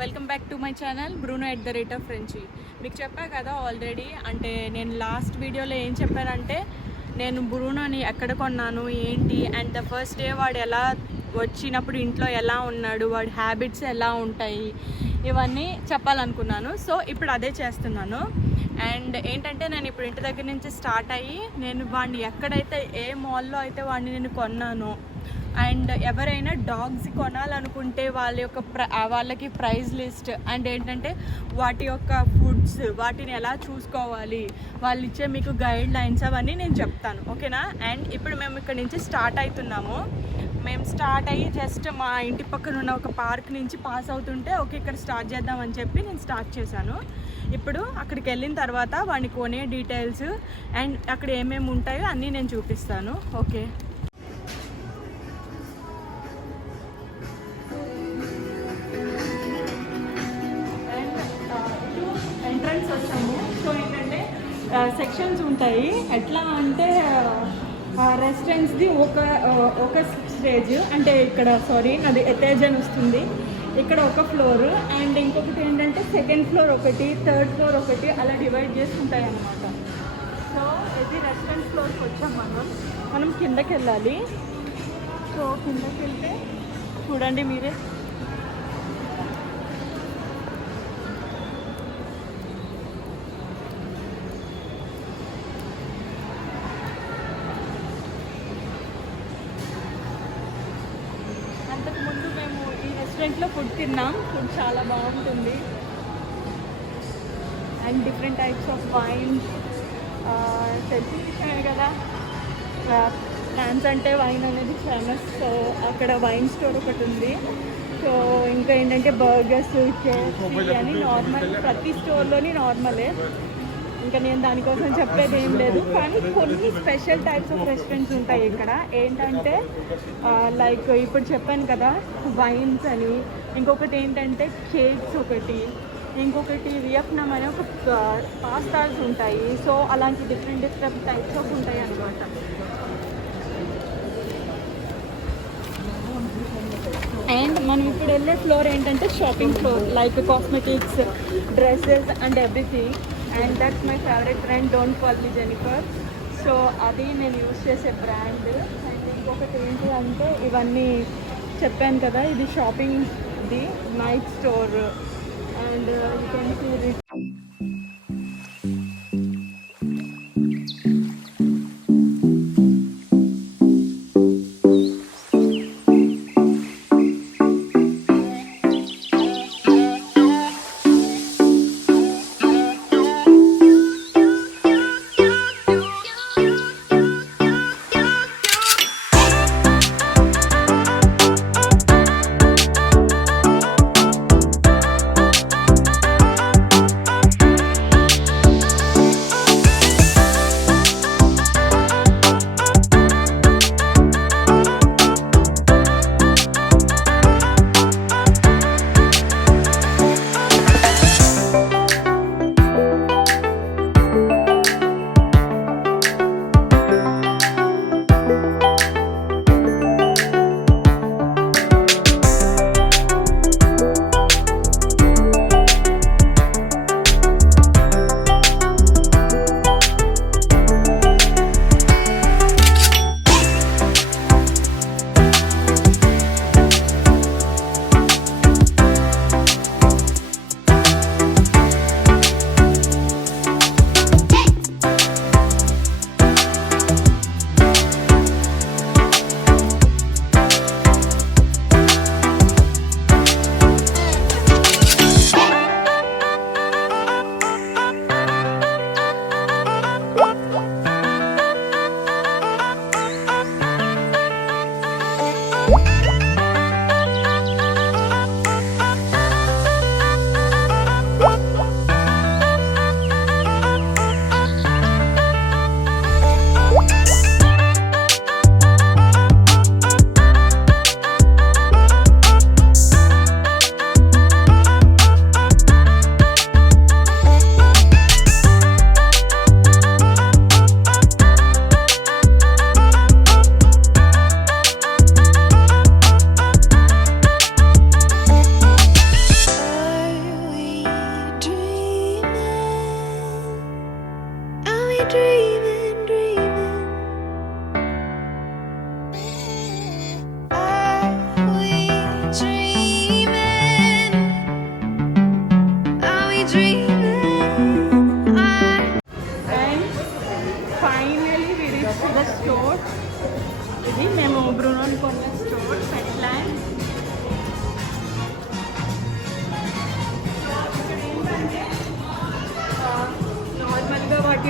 Welcome back to my channel Bruno @Frenchie. మీకు చెప్పా కదా ఆల్రెడీ, అంటే నేను లాస్ట్ వీడియోలో ఏం చెప్పానంటే నేను బ్రూనోని ఎక్కడ కొన్నాను ఏంటి అండ్ ద ఫస్ట్ డే వాడు ఎలా వచ్చినప్పుడు ఇంట్లో ఎలా ఉన్నాడు, వాడి హ్యాబిట్స్ ఎలా ఉంటాయి, ఇవన్నీ చెప్పాలనుకున్నాను. సో ఇప్పుడు అదే చేస్తున్నాను. అండ్ ఏంటంటే నేను ఇప్పుడు ఇంటి దగ్గర నుంచి స్టార్ట్ అయ్యి నేను వాడిని ఎక్కడైతే ఏ మాల్లో అయితే వాడిని నేను కొన్నానో, అండ్ ఎవరైనా డాగ్స్ కొనాలనుకుంటే వాళ్ళకి ప్రైస్ లిస్ట్ అండ్ ఏంటంటే వాటి యొక్క ఫుడ్స్, వాటిని ఎలా చూసుకోవాలి, వాళ్ళు ఇచ్చే మీకు గైడ్ లైన్స్ అవన్నీ నేను చెప్తాను, ఓకేనా. అండ్ ఇప్పుడు మేము ఇక్కడ నుంచి స్టార్ట్ అవుతున్నాము. మేము స్టార్ట్ అయ్యి జస్ట్ మా ఇంటి పక్కన ఉన్న ఒక పార్క్ నుంచి పాస్ అవుతుంటే ఓకే ఇక్కడ స్టార్ట్ చేద్దామని చెప్పి నేను స్టార్ట్ చేశాను. ఇప్పుడు అక్కడికి వెళ్ళిన తర్వాత వాడిని కొనే డీటెయిల్స్ అండ్ అక్కడ ఏమేమి ఉంటాయో అన్నీ నేను చూపిస్తాను, ఓకే. ఎంట్రన్స్ వచ్చాము. సో ఏంటంటే సెక్షన్స్ ఉంటాయి. ఎట్లా అంటే రెస్టారెంట్స్ది ఒక స్టేజ్, అంటే ఇక్కడ అది ఎతేజ్ అని వస్తుంది, ఇక్కడ ఒక ఫ్లోర్ అండ్ ఇంకొకటి ఏంటంటే సెకండ్ ఫ్లోర్ ఒకటి, థర్డ్ ఫ్లోర్ ఒకటి, అలా డివైడ్ చేసుకుంటాయి అన్నమాట. సో ఇది రెస్టారెంట్ ఫ్లోర్కి వచ్చాం మనం కిందకి వెళ్ళాలి. సో కిందకి వెళ్తే చూడండి మీరే, అంతకుముందు మేము ఈ రెస్టారెంట్లో ఫుడ్ తిన్నాం. ఫుడ్ చాలా బాగుంటుంది and different types of wines, తెలిసిన విషయమే కదా, ఫ్రాన్స్ అంటే వైన్ అనేది ఫేమస్. సో అక్కడ వైన్ స్టోర్ ఒకటి ఉంది. సో ఇంకా ఏంటంటే బర్గర్స్, కేఎఫ్సీ అని నార్మల్, ప్రతి స్టోర్లోని నార్మలే. ఇంకా నేను దానికోసం చెప్పేది ఏం లేదు, కానీ కొన్ని స్పెషల్ టైప్స్ ఆఫ్ రెస్టారెంట్స్ ఉంటాయి ఇక్కడ. ఏంటంటే లైక్ ఇప్పుడు చెప్పాను కదా వైన్స్ అని, ఇంకొకటి ఏంటంటే కేక్స్ ఒకటి, ఇంకొకటి వియత్నాం అనే ఒక పాస్తాస్ ఉంటాయి. సో అలాంటి డిఫరెంట్ టైప్స్ ఆఫ్ ఉంటాయి అన్నమాట. అండ్ మనం ఇప్పుడు వెళ్ళే ఫ్లోర్ ఏంటంటే shopping floor, like cosmetics, dresses and everything. And that's my favourite brand, don't call me Jennifer. So అది నేను యూజ్ చేసే బ్రాండ్. అండ్ ఇంకొకటి ఏంటి అంటే ఇవన్నీ చెప్పాను కదా, ఇది షాపింగ్ది night store. And you can see this.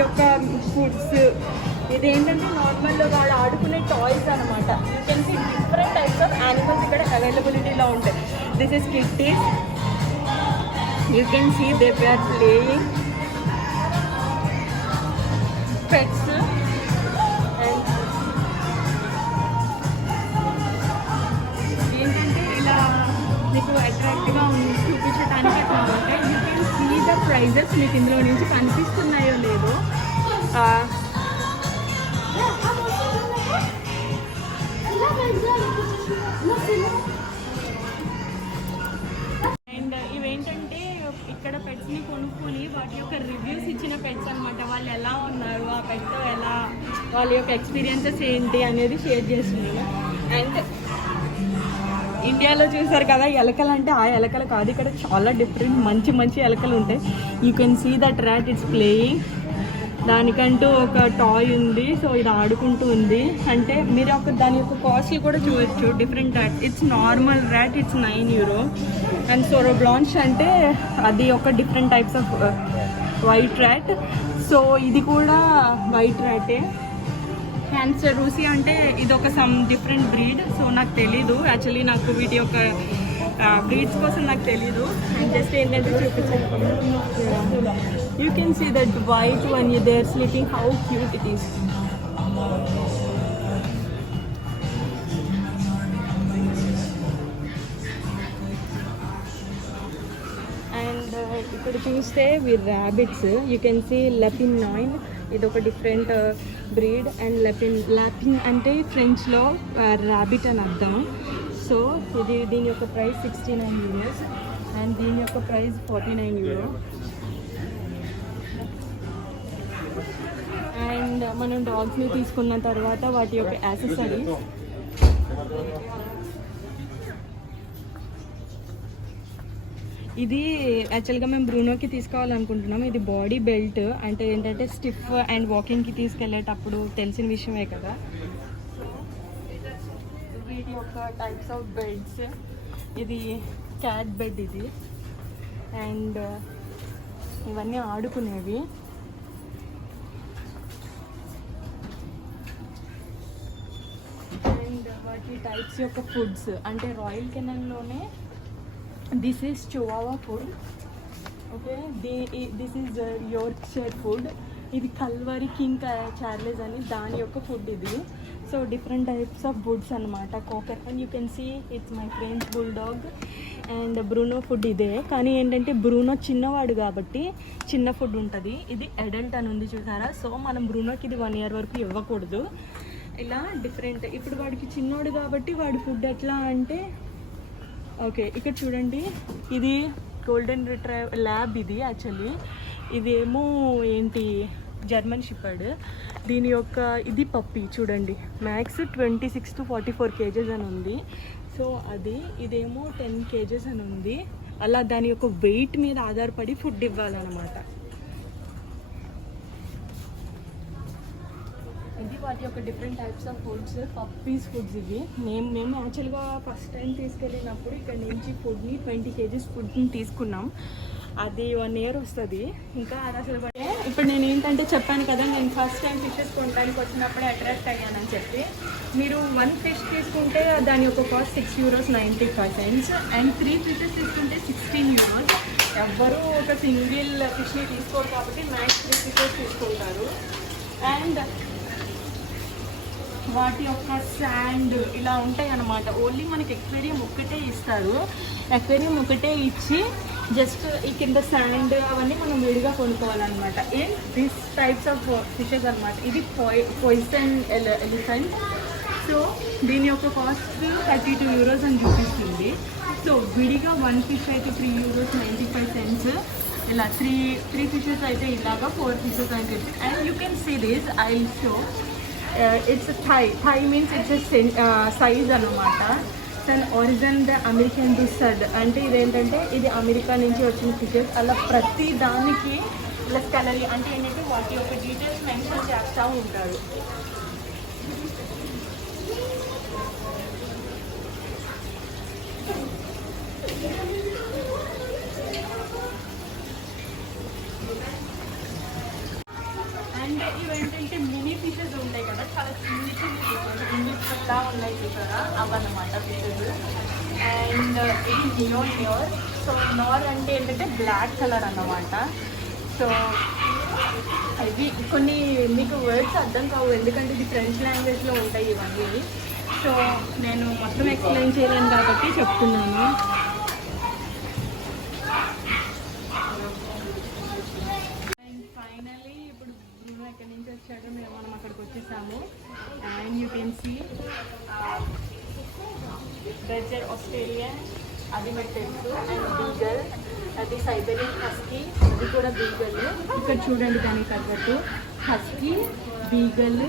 యొక్క ఫుడ్స్. ఇదేంటంటే నార్మల్ వాళ్ళు ఆడుకునే టాయ్స్ అనమాట. You can see different types of animals ఇక్కడ అవైలబిలిటీలో ఉంటాయి. This is kitties. You can see they are playing pets. And ఏంటంటే ఇలా మీకు అట్రాక్ట్గా ఉంది చూపించడానికి అట్లా ఉంటాయి. You can see the prices మీకు ఇందులో నుంచి కనిపిస్తున్నాయో లేదో. అండ్ ఇవేంటంటే ఇక్కడ పెట్స్ని కొనుక్కొని వాటి యొక్క రివ్యూస్ ఇచ్చిన పెట్స్ అనమాట. వాళ్ళు ఎలా ఉన్నారు, ఆ పెట్తో ఎలా, వాళ్ళ యొక్క ఎక్స్పీరియన్సెస్ ఏంటి అనేది షేర్ చేస్తున్నాను. అండ్ ఇండియాలో చూసారు కదా ఎలకలు, అంటే ఆ ఎలకలు కాదు, ఇక్కడ చాలా డిఫరెంట్ మంచి మంచి ఎలకలు ఉంటాయి. You can see that rat it's playing. దానికంటూ ఒక టాయ్ ఉంది. సో ఇది ఆడుకుంటూ ఉంది. అంటే మీరు దాని యొక్క కాస్ట్ కూడా చూడొచ్చు. Different rat. It's normal rat, it's €9. And sorrow బ్లాంచ్ అంటే అది ఒక different types off white rat. So ఇది కూడా వైట్ ర్యాటే. హ్యాన్సర్ రూసీ అంటే ఇది ఒక సమ్ డిఫరెంట్ బ్రీడ్. సో నాకు తెలీదు యాక్చువల్లీ, నాకు వీటి యొక్క బ్రీడ్స్ కోసం నాకు తెలీదు. అండ్ జస్ట్ ఏంటంటే చూపించాను. You can see that white one they are sleeping, how cute it is. And ఇక్కడ చూస్తే ర్యాబిట్స్. యూ కెన్ సీ లెపినోయిన్. ఇది ఒక డిఫరెంట్ బ్రీడ్. అండ్ లాపింగ్ అంటే ఫ్రెంచ్లో ర్యాబిట్ అని అర్థం. సో దీని యొక్క ప్రైస్ €69 అండ్ దీని యొక్క ప్రైస్ €49. అండ్ మనం డాగ్స్ని తీసుకున్న తర్వాత వాటి యొక్క యాక్సెసరీస్. ఇది యాక్చువల్గా మేము బ్రూనోకి తీసుకోవాలనుకుంటున్నాం. ఇది బాడీ బెల్ట్. అంటే ఏంటంటే స్టిఫ్ అండ్ వాకింగ్కి తీసుకెళ్ళేటప్పుడు తెలిసిన విషయమే కదా. వీటి యొక్క టైప్స్ ఆఫ్ బెడ్స్. ఇది క్యాట్ బెడ్ ఇది. అండ్ ఇవన్నీ ఆడుకునేవి. అండ్ వాటి టైప్స్ యొక్క ఫుడ్స్ అంటే రాయల్ కెనల్లోనే this is chihuahua food. Okay, this is Yorkshire food. ఇది కల్వరి కింగ్ చార్లెస్ అని దాని యొక్క ఫుడ్ ఇది. So different types of foods అనమాట. Cocker and you can see it's my French bulldog. And Bruno food ఇదే. కానీ ఏంటంటే బ్రూనో చిన్నవాడు కాబట్టి చిన్న ఫుడ్ ఉంటుంది. ఇది అడల్ట్ అని ఉంది చూసారా. సో మనం బ్రూనోకి ఇది 1 year వరకు ఇవ్వకూడదు. ఇలా డిఫరెంట్. ఇప్పుడు వాడికి చిన్నోడు కాబట్టి వాడి ఫుడ్ ఎట్లా అంటే, ఓకే ఇక్కడ చూడండి, ఇది గోల్డెన్ రిట్రైవర్ ల్యాబ్. ఇది యాక్చువల్లీ ఇదేమో ఏంటి జర్మన్ షెపర్డ్. దీని యొక్క ఇది పప్పి చూడండి. మ్యాక్స్ 26 to 44 kgs అని ఉంది. సో అది ఇదేమో 10 kgs అని ఉంది. అలా దాని యొక్క వెయిట్ మీద ఆధారపడి ఫుడ్ ఇవ్వాలన్నమాట. ఇది వాటి యొక్క different types of foods. Puppies foods ఇవి. మేము యాక్చువల్గా ఫస్ట్ టైం తీసుకెళ్ళినప్పుడు ఇక్కడ నుంచి ఫుడ్ని 20 kgs ఫుడ్ని తీసుకున్నాం. అది 1 year వస్తుంది. ఇంకా అది అసలు ఇప్పుడు నేను ఏంటంటే చెప్పాను కదా, నేను ఫస్ట్ టైం ఫిషెస్ కొనడానికి వచ్చినప్పుడే అట్రాక్ట్ అయ్యానని చెప్పి. మీరు 1 fish తీసుకుంటే దాని యొక్క కాస్ట్ €6.95 అండ్ 3 fishes తీసుకుంటే €16. ఎవ్వరూ ఒక సింగిల్ ఫిష్ని తీసుకోరు కాబట్టి మ్యాక్స్ 3 fishes తీసుకుంటారు. అండ్ వాటి యొక్క శాండ్ ఇలా ఉంటాయి అన్నమాట. ఓన్లీ మనకి ఎక్వేరియం ఒక్కటే ఇస్తారు. ఎక్వేరియం ఒకటే ఇచ్చి జస్ట్ ఈ కింద శాండ్ అవన్నీ మనం విడిగా కొనుక్కోవాలన్నమాట. And this types of fishes అనమాట. ఇది పాయిజన్ ఎలిఫెంట్. సో దీని యొక్క కాస్ట్ €32 అని చూపిస్తుంది. సో విడిగా 1 fish అయితే €3.95. ఇలా త్రీ ఫిషెస్ అయితే ఇలాగా 4 fishes అని చెప్పి. And you can see this, I show. It's thigh means its size అనమాట. దెన్ ఒరిజిన్ ద అమెరికన్ దుస్సడ్ అంటే ఇదేంటంటే ఇది అమెరికా నుంచి వచ్చిన ఫిషెస్. అలా ప్రతి దానికి ఇలా కలరీ అంటే ఏంటంటే వాటి యొక్క డీటెయిల్స్ మెన్షన్ చేస్తూ ఉంటారు. ఎలా ఉన్నాయి చూసారా అవన్నమాట ఫిషెస్. అండ్ ఇది నియోర్. సో నియోర్ అంటే ఏంటంటే బ్లాక్ కలర్ అన్నమాట. సో ఇవి కొన్ని మీకు వర్డ్స్ అర్థం కావు, ఎందుకంటే ఇది ఫ్రెంచ్ లాంగ్వేజ్లో ఉంటాయి ఇవన్నీ. సో నేను మొత్తం ఎక్స్ప్లెయిన్ చేయలేను కాబట్టి చెప్తున్నాను. అండ్ ఫైనలీ ఇప్పుడు బ్రూనో ఎక్కడి నుంచి వచ్చాడో మనం అక్కడికి వచ్చేసాము. అండ్ యూ కెన్ సీ బెర్జర్ ఆస్ట్రేలియన్, అది మీకు తెలుసు. అండ్ బీగల్, అది సైబెరియన్ హస్కీ, అది కూడా బీగల్. ఇక్కడ చూడండి దానికి తగ్గట్టు husky, beagle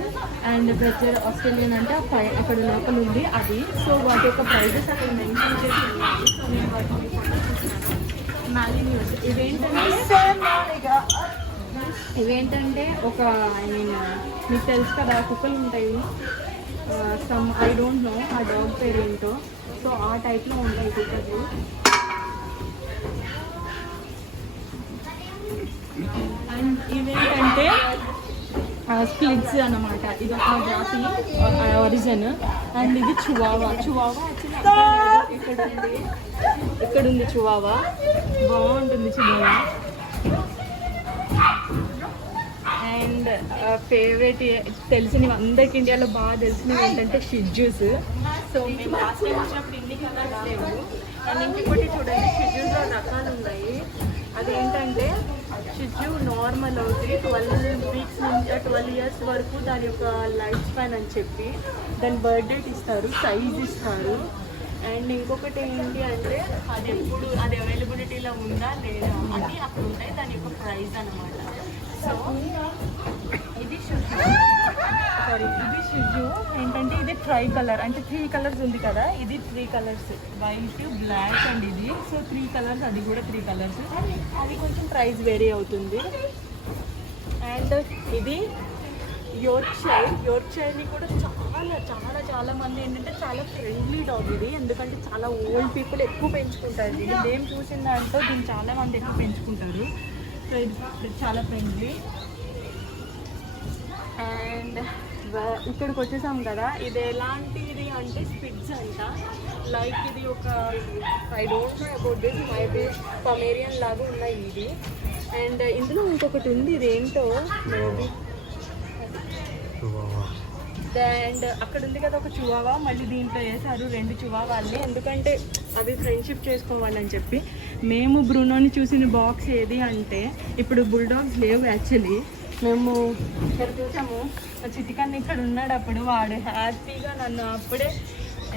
and Berger Australian అంటే అక్కడ లోపల ఉంది అది. సో వాటి యొక్క ప్రైజెస్ అక్కడ మెన్షన్ చేసి ఉన్నాయి. సో నేను వాటిని చూస్తున్నాను. మ్యాలిన్యూస్ ఇవేంటంటే ఒక ఐ మీన్ మీకు తెలుసు కదా కుక్కలు ఉంటాయి, సమ్ ఐ డోంట్ నో ఆ డాగ్ పేరు ఏంటో. సో ఆ టైప్లో ఉంటాయి కుక్కలు. అండ్ ఇవేంటంటే స్ప్లిట్స్ అన్నమాట. ఇది ఒక జాతి ఒరిజిన్. అండ్ ఇది చువావా. యాక్చువల్లీ ఇక్కడ ఉంది చువావా, బాగుంటుంది చిన్నగా. అండ్ ఫేవరెట్ తెలిసినవి అందరికి ఇండియాలో బాగా తెలిసినవి ఏంటంటే షిజ్జూస్. సో మేము లాస్ట్ టైం వచ్చినప్పుడు ఇన్ని కలర్స్ లేవు. అండ్ ఇంకొకటి చూడండి, షిజ్జూస్లో రకాలు ఉన్నాయి. అదేంటంటే షిజ్జు నార్మల్ అవుతుంది 12 వీక్స్ నుంచి 12 ఇయర్స్ వరకు దాని యొక్క లైఫ్ స్పాన్ అని చెప్పి దాని బర్త్ డేట్ ఇస్తారు, సైజ్ ఇస్తారు. అండ్ ఇంకొకటి ఏంటి అంటే అది అవైలబిలిటీలో ఉందా లేదా అని అక్కడ ఉంటాయి దాని యొక్క ప్రైస్ అన్నమాట. సో ఇది షిజ్జు ఏంటంటే ఇది ట్రై కలర్, అంటే 3 కలర్స్ ఉంది కదా, ఇది 3 కలర్స్, వైట్, బ్లాక్ అండ్ ఇది. సో 3 కలర్స్, అది కూడా 3 కలర్స్. అది కొంచెం ప్రైస్ వేరీ అవుతుంది. అండ్ ఇది యోర్క్షైర్ని కూడా చాలా మంది ఏంటంటే చాలా ఫ్రెండ్లీ డాగ్ ఇది, ఎందుకంటే చాలా ఓల్డ్ పీపుల్ ఎక్కువ పెంచుకుంటారు దీన్ని. మేము చూసిన దాంట్లో దీన్ని చాలా మంది ఎక్కువ పెంచుకుంటారు. సో ఇది చాలా ఫ్రెండ్లీ. అండ్ ఇక్కడికి వచ్చేసాం కదా, ఇది ఎలాంటిది అంటే స్పిట్స్ అంట. లైక్ ఇది ఒక I don't know about this, maybe Pomeranian లాగా ఉన్నాయి ఇది. అండ్ ఇందులో ఇంకొకటి ఉంది, ఇది ఏంటో మేబీ. అండ్ అక్కడ ఉంది కదా ఒక చువావా, మళ్ళీ దీంట్లో వేసారు 2 చువావాల్ని, ఎందుకంటే అవి ఫ్రెండ్షిప్ చేసుకోవాలని చెప్పి. మేము బ్రూనోని చూసిన బాక్స్ ఏది అంటే, ఇప్పుడు బుల్డాగ్స్ లేవు యాక్చువల్లీ. మేము ఇక్కడ చూసాము, చిటికన్ ఇక్కడ ఉన్నాడు. అప్పుడు వాడు హ్యాపీగా నన్ను అప్పుడే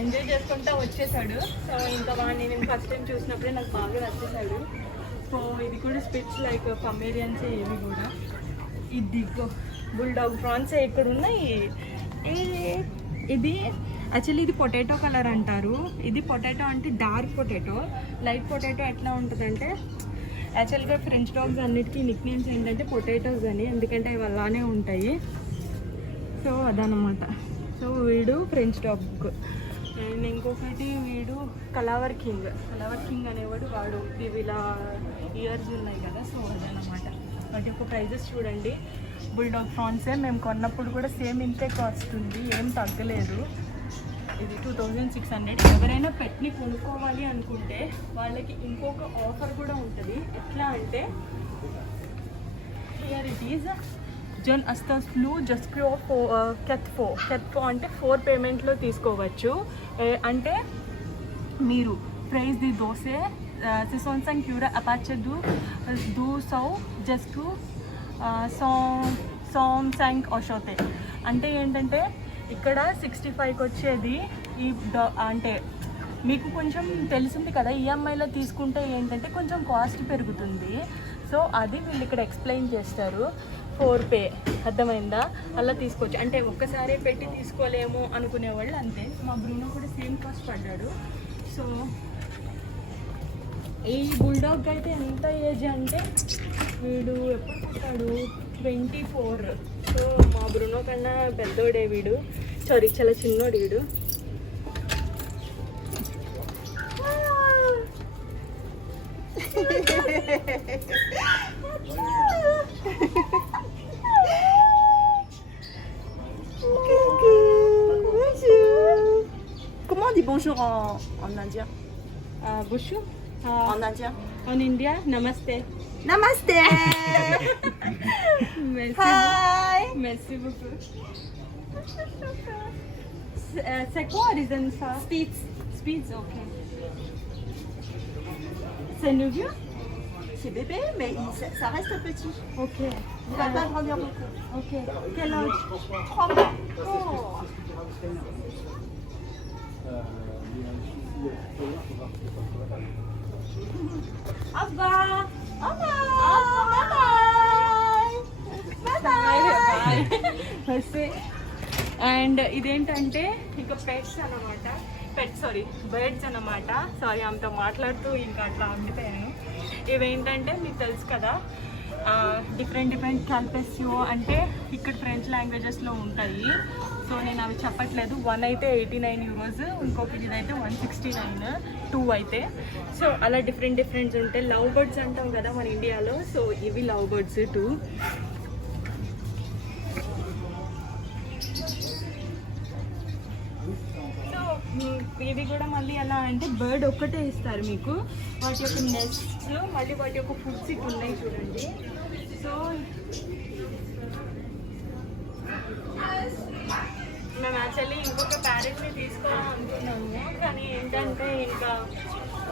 ఎంజాయ్ చేసుకుంటూ వచ్చేసాడు. సో ఇంకా వాడిని నేను ఫస్ట్ టైం చూసినప్పుడే నాకు బాగా నచ్చేసాడు. సో ఇది కూడా స్పిట్స్ లైక్ పమేరియన్సే ఇవి కూడా. ఇది బుల్డాగ్ ప్రాన్స్ ఇక్కడ ఉన్నాయి. ఇది యాక్చువల్లీ ఇది పొటాటో కలర్ అంటారు. ఇది పొటాటో అంటే డార్క్ పొటాటో. లైట్ పొటాటో ఎట్లా ఉంటుందంటే, యాక్చువల్గా ఫ్రెంచ్ డాగ్స్ అన్నిటికీ నిక్ నేమ్స్ ఏంటంటే పొటాటోస్ అని, ఎందుకంటే అవి అలానే ఉంటాయి. సో అదనమాట. సో వీడు ఫ్రెంచ్ డాగ్. అండ్ ఇంకొకటి వీడు కలావర్ కింగ్ అనేవాడు. వాడు ఇవి ఇలా ఇయర్స్ ఉన్నాయి కదా, సో అదనమాట. వాటి యొక్క ప్రైజెస్ చూడండి. బుల్డాగ్ ప్రాన్సే మేము కొన్నప్పుడు కూడా సేమ్ ఇంతే కాస్ట్ ఉంది, ఏం తగ్గలేదు. ఇది 2600. ఎవరైనా పెట్ని కొనుక్కోవాలి అనుకుంటే వాళ్ళకి ఇంకొక ఆఫర్ కూడా ఉంటుంది. ఎట్లా అంటే హియర్ ఇట్ ఈజ్ జన్ అస్టస్ ఫ్లూ జస్క్రో కెత్ఫో అంటే 4 పేమెంట్లో తీసుకోవచ్చు. అంటే మీరు ప్రైస్ ది దోసే సిసోన్సంగ్ క్యూరా అపాచే దూ సౌ జస్కు సోమ్సంగ్ ఓషోతే. అంటే ఏంటంటే ఇక్కడ 65కి వచ్చేది ఈ అంటే మీకు కొంచెం తెలిసింది కదా, ఈఎంఐలో తీసుకుంటే ఏంటంటే కొంచెం కాస్ట్ పెరుగుతుంది. సో అది వీళ్ళు ఇక్కడ ఎక్స్ప్లెయిన్ చేస్తారు. 4 పే, అర్థమైందా? అలా తీసుకోవచ్చు. అంటే ఒక్కసారి పెట్టి తీసుకోలేము అనుకునేవాళ్ళు అంతే. మా బ్రూనో కూడా సేమ్ కాస్ట్ పడ్డాడు. సో ఈ బుల్డాగ్ అయితే ఎంత ఏజ్ అంటే వీడు ఎప్పుడు పుట్టాడు 24. సో మా బ్రూనో కన్నా పెద్దోడే వీడు, సారీ చాలా చిన్నోడు వీడు. bonjour en indien. Bushu. En indien. En India, namaste. Namaste. Merci. Hi. Merci beaucoup. C'est quoi reason ça? Spitz. Spitz, ok. C'est nouveau? C'est bébé, mais ça reste petit. Ok. Il va pas grandir beaucoup. Ok. Quel âge? 3 mois. Oh. Au revoir. Au revoir. Bye bye. Bye. And ఇదేంటంటే ఇక pets అన్నమాట, birds అన్నమాట. Sorry ఆమెతో మాట్లాడుతూ ఇంకా అట్లా ఉండిపోయాను. ఇవేంటంటే మీకు తెలుసు కదా, డిఫరెంట్ క్యాల్పెసియో అంటే ఇక్కడ ఫ్రెంచ్ లాంగ్వేజెస్లో ఉంటాయి. సో నేను అవి చెప్పట్లేదు. వన్ అయితే 89 euros, ఇంకొకటి ఇదైతే 169, 2 అయితే. సో అలా డిఫరెంట్ ఉంటాయి. లవ్ బర్డ్స్ అంటాం కదా మన ఇండియాలో, సో ఇవి లవ్ బర్డ్స్ 2. ఇవి కూడా మళ్ళీ ఎలా అంటే బర్డ్ ఒక్కటే ఇస్తారు మీకు. వాటి యొక్క నెస్ట్స్, మళ్ళీ వాటి యొక్క ఫుడ్స్ ఇటు ఉన్నాయి చూడండి. సో మేము యాక్చువల్లీ ఇంకొక ప్యారెట్ని తీసుకోవాలనుకున్నాము, కానీ ఏంటంటే ఇంకా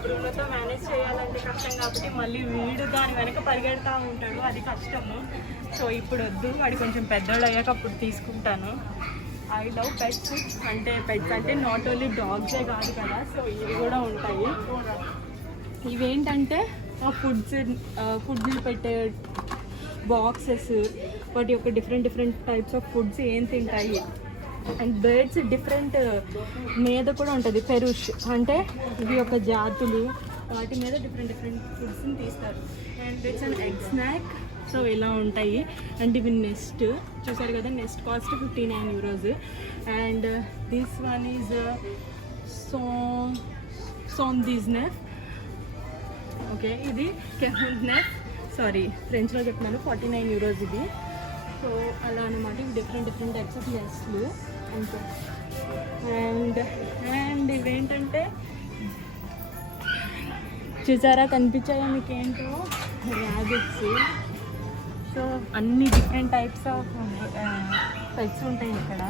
బ్రూనోతో మేనేజ్ చేయాలంటే కష్టం కాబట్టి మళ్ళీ వీడు దాని వెనక పరిగెడతా ఉంటాడు, అది కష్టము. సో ఇప్పుడు వద్దు, వాడు కొంచెం పెద్దోళ్ళు అయ్యాక అప్పుడు తీసుకుంటాను. I love pets. అంటే పెట్స్ అంటే నాట్ ఓన్లీ డాగ్సే కాదు కదా, సో ఇవి కూడా ఉంటాయి. ఇవేంటంటే ఆ ఫుడ్స్ పెట్టే బాక్సెస్, వాటి యొక్క డిఫరెంట్ టైప్స్ ఆఫ్ ఫుడ్స్ ఏం తింటాయి. అండ్ బర్డ్స్ డిఫరెంట్ మీద కూడా ఉంటుంది. పెరుష్ అంటే ఇవి ఒక జాతులు, వాటి మీద డిఫరెంట్ ఫుడ్స్ని తీస్తారు. And it's an egg snack. So ఇలా ఉంటాయి. అండ్ ఇవి నెస్ట్ చూసారు కదా, nest cost 59 euros. And this one is సోమ్ దిస్నెఫ్. ఓకే, ఇది కెఫెన్స్నెఫ్. సారీ ఫ్రెంచ్లో చెప్తున్నాను. 49 euros ఇది. సో అలా అనమాట. ఇవి డిఫరెంట్ టైప్స్ ఆఫ్ నెస్ట్లు అంతే. అండ్ ఇవేంటంటే చూసారా, కనిపించాయా మీకేంటో ర్యాబిట్స్. సో అన్ని డిఫరెంట్ టైప్స్ ఆఫ్ పెట్స్ ఉంటాయి ఇక్కడ.